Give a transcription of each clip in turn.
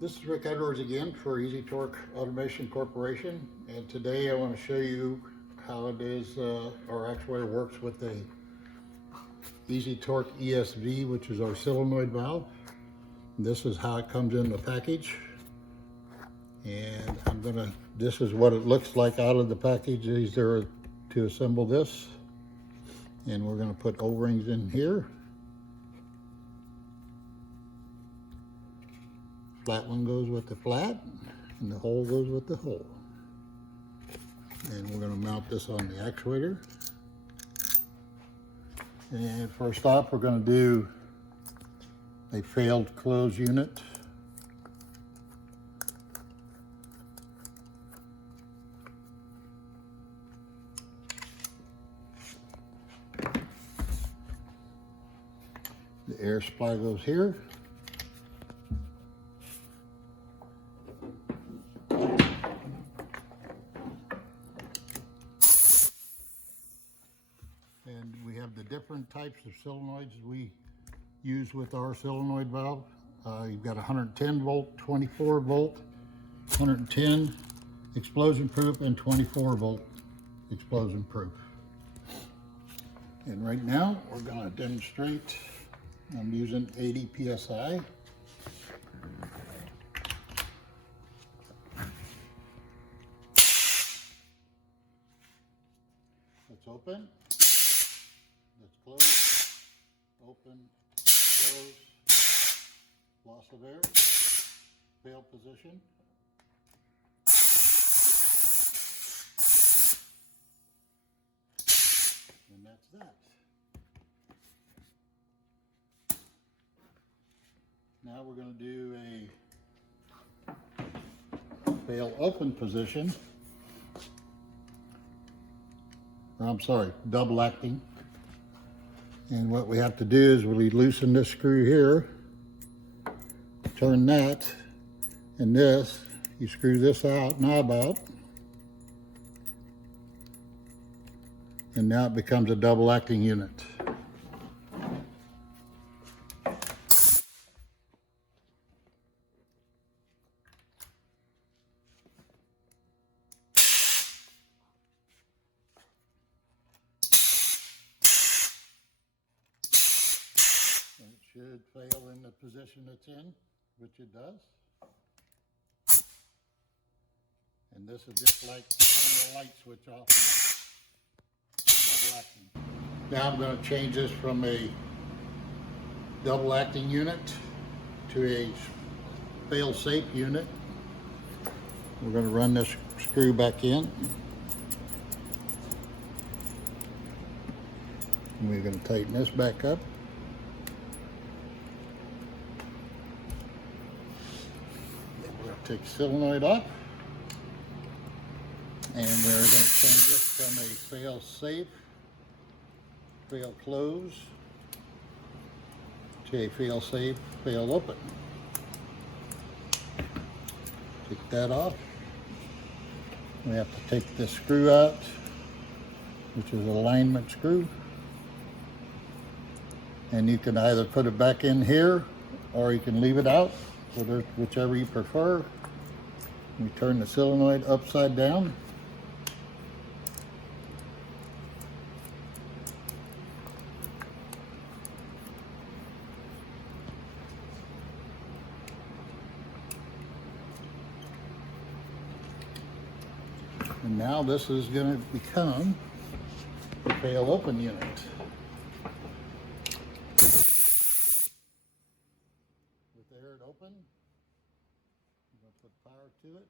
This is Rick Edwards again for Easytork Automation Corporation, and today I want to show you how it is our actuator works with the Easytork ESV, which is our solenoid valve. This is how it comes in the package, and this is what it looks like out of the package. These are to assemble this, and we're going to put O-rings in here. Flat one goes with the flat, and the hole goes with the hole. And we're going to mount this on the actuator. And first off, we're going to do a failed close unit. The air supply goes here. And we have the different types of solenoids we use with our solenoid valve. You've got 110 volt, 24 volt, 110 explosion proof, and 24 volt explosion proof. And right now we're going to demonstrate. I'm using 80 psi. Let's open. Let's close. Open. Close. Loss of air. Fail position. And that's that. Now we're going to do a fail open position. I'm sorry, double acting. And what we have to do is we loosen this screw here, turn that, and this, you screw this knob out, and now it becomes a double acting unit. Should fail in the position it's in, which it does. And this is just like turning a light switch off and on. Double acting. Now I'm going to change this from a double acting unit to a fail-safe unit. We're going to run this screw back in. And we're going to tighten this back up. Take solenoid off, and we're going to change this from a fail safe, fail close to a fail safe, fail open. Take that off. We have to take this screw out, which is an alignment screw, and you can either put it back in here or you can leave it out, whichever you prefer. We turn the solenoid upside down. And now this is going to become a fail open unit. With the air open, I'm going to put power to it.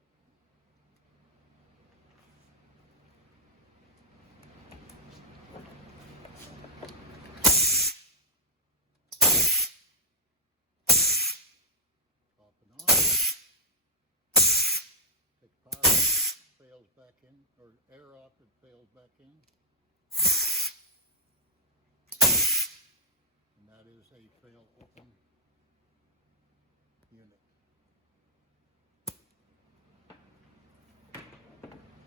Off and on. Take power, fails back in, or air off, it fails back in. And that is a fail open unit.